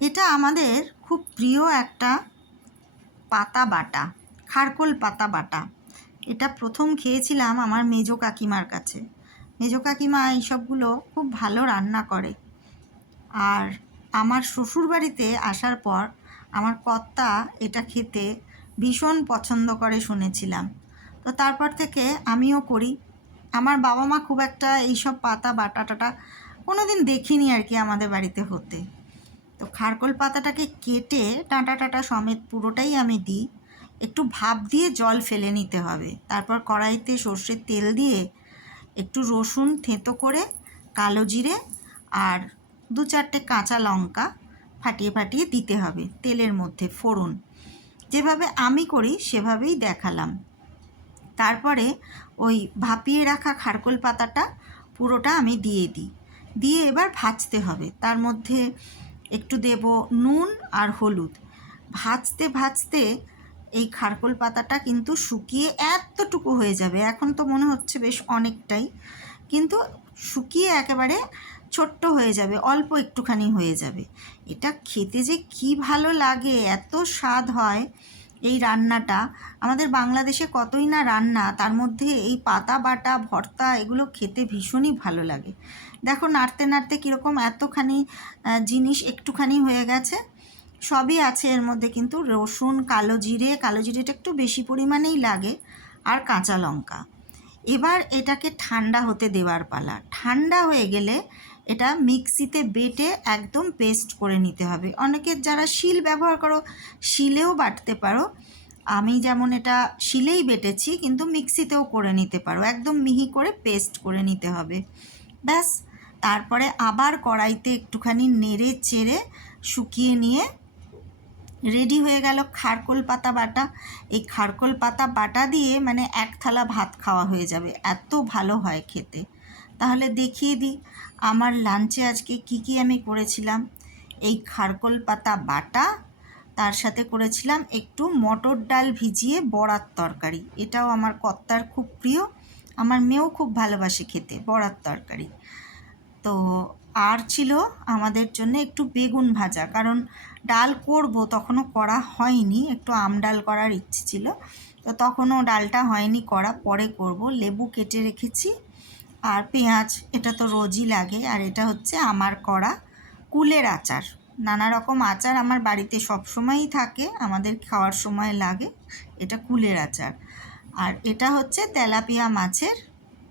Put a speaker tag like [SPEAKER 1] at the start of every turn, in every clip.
[SPEAKER 1] এটা আমাদের খুব প্রিয় একটা পাতা বাটা, খারকোল পাতা বাটা। এটা প্রথম খেয়েছিলাম আমার মেজো কাকিমার কাছে। মেজো কাকিমা এইসবগুলো খুব ভালো রান্না করে। আর আমার শ্বশুরবাড়িতে আসার পর আমার কর্তা এটা খেতে ভীষণ পছন্দ করে শুনেছিলাম। তো তারপর থেকে আমিও করি। আমার বাবা মা খুব একটা এইসব পাতা বাটা টাটা কোনো দিন দেখিনি আর কি আমাদের বাড়িতে হতে। তো খারকোল পাতাটাকে কেটে ডাঁটা টাটা সমেত পুরোটাই আমি দিই। একটু ভাপ দিয়ে জল ফেলে নিতে হবে। তারপর কড়াইতে সর্ষের তেল দিয়ে একটু রসুন থেঁতো করে, কালো জিরে আর দু চারটে কাঁচা লঙ্কা ফাটিয়ে ফাটিয়ে দিতে হবে তেলের মধ্যে ফোড়ন। যেভাবে আমি করি সেভাবেই দেখালাম। তারপরে ওই ভাপিয়ে রাখা খারকোল পাতাটা পুরোটা আমি দিয়ে দিই। দিয়ে এবার ভাজতে হবে। তার মধ্যে একটু দেব নুন আর হলুদ। ভাজতে ভাজতে এই খারকোল পাতাটা কিন্তু শুকিয়ে এতটুকু হয়ে যাবে, এখন তো মনে হচ্ছে বেশ অনেকটাই, কিন্তু শুকিয়ে একেবারে ছোট্ট হয়ে যাবে, অল্প একটুখানি হয়ে যাবে। এটা খেতে যে কি ভালো লাগে, এত স্বাদ হয়। এই রান্নাটা, আমাদের বাংলাদেশে কতই না রান্না, তার মধ্যে এই পাতা, বাটা, ভর্তা এগুলো খেতে ভীষণই ভালো লাগে। দেখো নাড়তে নাড়তে কীরকম এতখানি জিনিস একটুখানি হয়ে গেছে। সবই আছে এর মধ্যে কিন্তু রসুন, কালো জিরে, কালো জিরেটা একটু বেশি পরিমাণেই লাগে, আর কাঁচা লঙ্কা। এবার এটাকে ঠান্ডা হতে দেওয়ার পালা। ঠান্ডা হয়ে গেলে এটা মিক্সিতে বেটে একদম পেস্ট করে নিতে হবে। অনেকের যারা শিল ব্যবহার করো, শিলেও বাটতে পারো। আমি যেমন এটা শিলেই বেটেছি, কিন্তু মিক্সিতেও করে নিতে পারো। একদম মিহি করে পেস্ট করে নিতে হবে। ব্যাস, তারপরে আবার কড়াইতে একটুখানি নেড়ে চেড়ে শুকিয়ে নিয়ে রেডি হয়ে গেল খারকোল পাতা বাটা। এই খারকোল পাতা বাটা দিয়ে মানে এক থালা ভাত খাওয়া হয়ে যাবে। এত ভালো হয় খেতে। তাহলে দেখিয়ে দিই, আমার লাঞ্চে আজকে কি কি আমি করেছিলাম। এই খারকোল পাতা বাটা, তার সাথে করেছিলাম একটু মটর ডাল ভিজিয়ে বড়ার তরকারি। এটাও আমার কর্তার খুব প্রিয়। আমার মেয়েও খুব ভালোবাসে খেতে বড়ার তরকারি। তো আর ছিল আমাদের জন্য একটু বেগুন ভাজা। কারণ ডাল করব, তখনও করা হয়নি, একটু আম ডাল করার ইচ্ছে ছিল। তো তখনও ডালটা হয়নি, করা পরে করব। লেবু কেটে রেখেছি, আর পেঁয়াজ, এটা তো রোজই লাগে, আর এটা হচ্ছে আমার করা কুলের আচার। নানা রকম আচার আমার বাড়িতে সব সময়ই থাকে, আমাদের খাওয়ার সময় লাগে, এটা কুলের আচার। আর এটা হচ্ছে তেলাপিয়া মাছের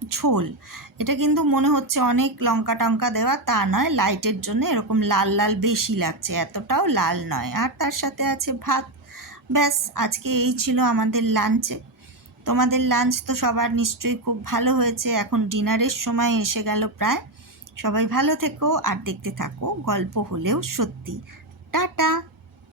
[SPEAKER 1] ঝোল। এটা কিন্তু মনে হচ্ছে অনেক লঙ্কা টঙ্কা দেওয়া, তা নয়, লাইটের জন্য এরকম লাল লাল বেশি লাগছে, এতটাও লাল নয়। আর তার সাথে আছে ভাত। ব্যাস, আজকে এই ছিল আমাদের লাঞ্চে তোমাদের লাঞ্চ তো সবার নিশ্চয়ই খুব ভালো হয়েছে। এখন ডিনারের সময় এসে গেল প্রায়। সবাই ভালো থেকো, আর দেখতে থাকো গল্প হলেও সত্যি। টাটা!